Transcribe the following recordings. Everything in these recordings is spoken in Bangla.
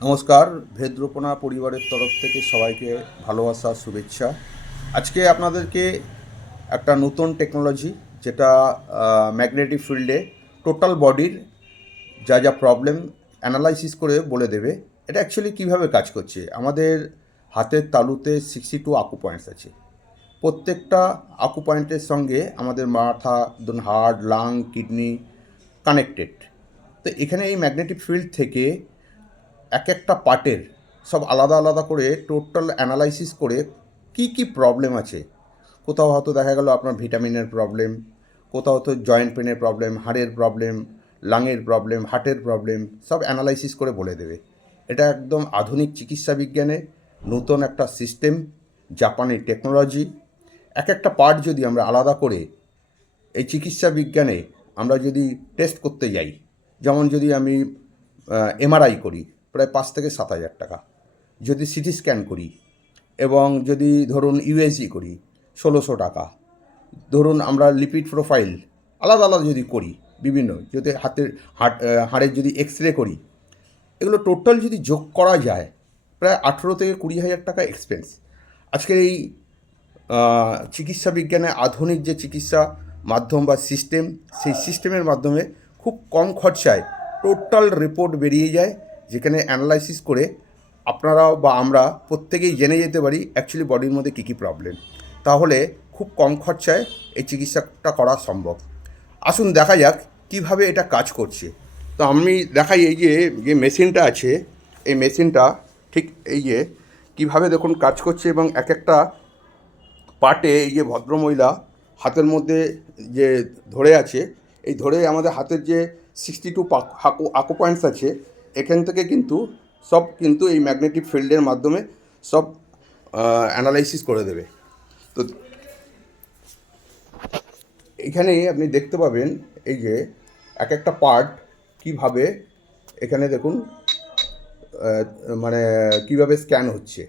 নমস্কার। ভেদ্রপনা পরিবারের তরফ থেকে সবাইকে ভালোবাসা শুভেচ্ছা। আজকে আপনাদেরকে একটা নতুন টেকনোলজি, যেটা ম্যাগনেটিক ফিল্ডে টোটাল বডির যা যা প্রবলেম অ্যানালাইসিস করে বলে দেবে। এটা অ্যাকচুয়ালি কীভাবে কাজ করছে। আমাদের হাতের তালুতে 62 আকু পয়েন্টস আছে। প্রত্যেকটা আকু পয়েন্টের সঙ্গে আমাদের মাথা, ধরুন হার্ট, লাং, কিডনি কানেক্টেড। তো এখানে এই ম্যাগনেটিক ফিল্ড থেকে এক একটা পার্টের সব আলাদা আলাদা করে টোটাল অ্যানালাইসিস করে কি কি প্রবলেম আছে। কোথাও হয়তো দেখা গেল আপনার ভিটামিনের প্রবলেম, কোথাও হয়তো জয়েন্ট পেনের প্রবলেম, হাড়ের প্রবলেম, লাংয়ের প্রবলেম, হার্টের প্রবলেম, সব অ্যানালাইসিস করে বলে দেবে। এটা একদম আধুনিক চিকিৎসা বিজ্ঞানে নতুন একটা সিস্টেম, জাপানি টেকনোলজি। এক একটা পার্ট যদি আমরা আলাদা করে এই চিকিৎসা বিজ্ঞানে আমরা যদি টেস্ট করতে যাই, যেমন যদি আমি এমআরআই করি প্রায় 5 থেকে 7 হাজার টাকা, যদি সিটি স্ক্যান করি এবং যদি ধরুন ইউএসজি করি 1600 টাকা, ধরুন আমরা লিপিড প্রোফাইল আলাদা আলাদা যদি করি, বিভিন্ন যদি হাড়ের যদি এক্স রে করি, এগুলো টোটাল যদি যোগ করা যায় প্রায় 18 থেকে 20 হাজার টাকা এক্সপেন্স। আজকের এই চিকিৎসা বিজ্ঞানে আধুনিক যে চিকিৎসা মাধ্যম বা সিস্টেম, সেই সিস্টেমের মাধ্যমে খুব কম খরচায় টোটাল রিপোর্ট বেরিয়ে যায়, যেখানে অ্যানালাইসিস করে আপনারাও বা আমরা প্রত্যেকেই জেনে যেতে পারি অ্যাকচুয়ালি বডির মধ্যে কী কী প্রবলেম। তাহলে খুব কম খরচায় এই চিকিৎসাটা করা সম্ভব। আসুন দেখা যাক কিভাবে এটা কাজ করছে। তো আমি দেখাই, এই যে যে মেশিনটা আছে, এই মেশিনটা ঠিক এই যে কীভাবে দেখুন কাজ করছে, এবং এক একটা পার্টে এই যে ভদ্রমহিলা হাতের মধ্যে যে ধরে আছে, এই ধরে আমাদের হাতের যে 62 আকু পয়েন্টস আছে, এখান থেকে কিন্তু সব কিন্তু এই ম্যাগনেটিক ফিল্ডের মাধ্যমে সব অ্যানালাইসিস করে দেবে। তো এখানে আপনি দেখতে পাবেন এই যে এক একটা পার্ট কিভাবে, এখানে দেখুন মানে কিভাবে স্ক্যান হচ্ছে।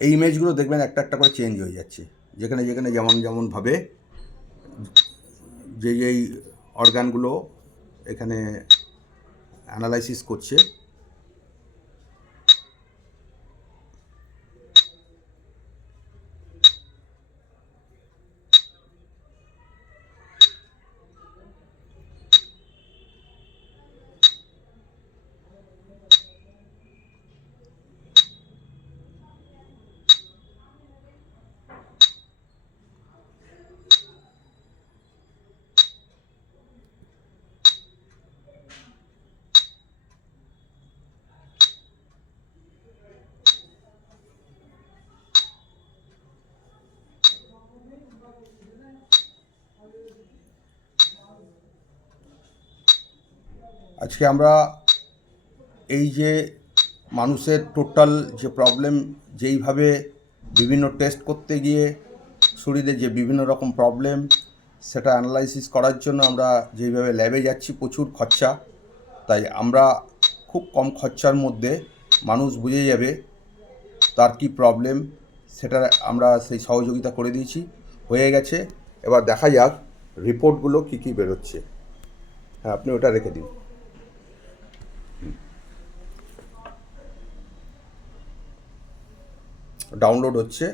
এই ইমেজগুলো দেখবেন একটা একটা করে চেঞ্জ হয়ে যাচ্ছে, যেখানে যেখানে যেমন যেমনভাবে যেই অর্গানগুলো এখানে অ্যানালাইসিস করছে। আজকে আমরা এই যে মানুষের টোটাল যে প্রবলেম, যেইভাবে বিভিন্ন টেস্ট করতে গিয়ে শরীরে যে বিভিন্ন রকম প্রবলেম, সেটা অ্যানালাইসিস করার জন্য আমরা যেইভাবে ল্যাবে যাচ্ছি, প্রচুর খরচা। তাই আমরা খুব কম খরচার মধ্যে মানুষ বুঝে যাবে তার কি প্রবলেম, সেটা আমরা সেই সহযোগিতা করে দিয়েছি, হয়ে গেছে। এবার দেখা যাক রিপোর্টগুলো কী কী বেরোচ্ছে। হ্যাঁ, আপনি ওটা রেখে দিন। ডাউনলোড হচ্ছে।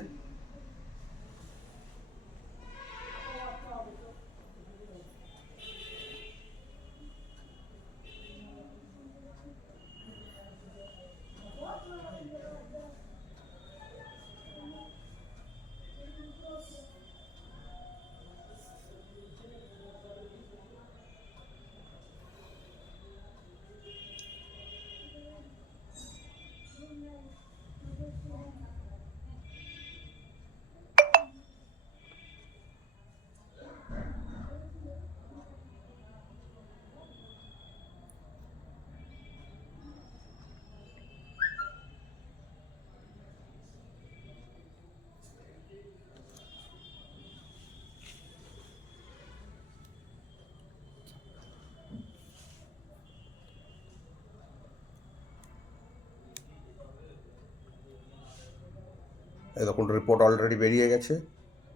দেখুন রিপোর্ট অলরেডি বেরিয়ে গেছে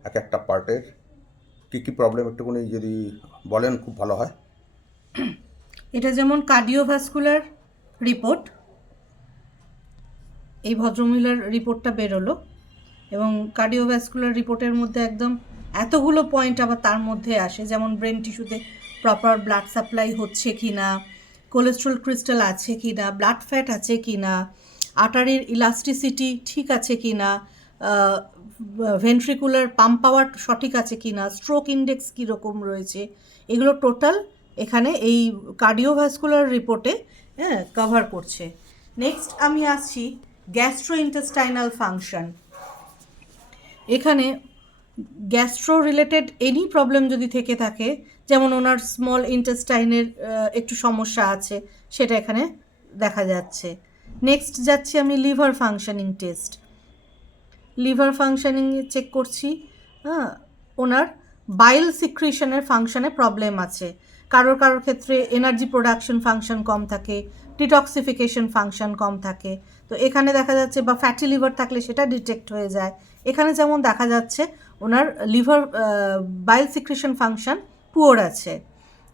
এক একটা পার্টের। কী কী প্রবলেম একটুখানি যদি বলেন খুব ভালো হয়। এটা যেমন কার্ডিওভাস্কুলার রিপোর্ট, এই ভদ্রমহিলার রিপোর্টটা বেরোলো এবং কার্ডিওভাস্কুলার রিপোর্টের মধ্যে একদম এতগুলো পয়েন্ট আবার তার মধ্যে আসে, যেমন ব্রেন টিস্যুতে প্রপার ব্লাড সাপ্লাই হচ্ছে কি না, কোলেস্ট্রল ক্রিস্টাল আছে কি না, ব্লাড ফ্যাট আছে কি না, আর্টারির ইলাস্টিসিটি ঠিক আছে কি না, ভেন্ট্রিকুলার পাম্প পাওয়ার সঠিক আছে কি না, স্ট্রোক ইন্ডেক্স কীরকম রয়েছে, এগুলো টোটাল এখানে এই কার্ডিওভাস্কুলার রিপোর্টে কভার করছে। নেক্সট আমি আসছি গ্যাস্ট্রোইন্টেস্টাইনাল ফাংশন। এখানে গ্যাস্ট্রো রিলেটেড এনি প্রবলেম যদি থেকে থাকে, যেমন ওনার স্মল ইন্টেস্টাইনের একটু সমস্যা আছে, সেটা এখানে দেখা যাচ্ছে। নেক্সট যাচ্ছি আমি liver functioning test. Liver functioning check করছি, ওনার বাইল সিক্রিশনের ফাংশনে প্রবলেম আছে। কারোর ক্ষেত্রে এনার্জি প্রোডাকশন ফাংশন কম থাকে, ডিটক্সিফিকেশন ফাংশন কম থাকে। তো এখানে দেখা যাচ্ছে, বা ফ্যাটি লিভার থাকলে সেটা ডিটেক্ট হয়ে যায়। এখানে যেমন দেখা যাচ্ছে ওনার liver bile secretion function poor আছে।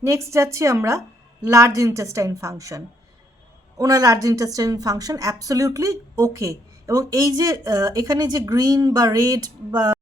নেক্সট যাচ্ছি আমরা লার্জ ইন্টেস্টাইন ফাংশন। ওনার large intestine function absolutely okay. এবং এই যে এখানে যে গ্রিন বা রেড বা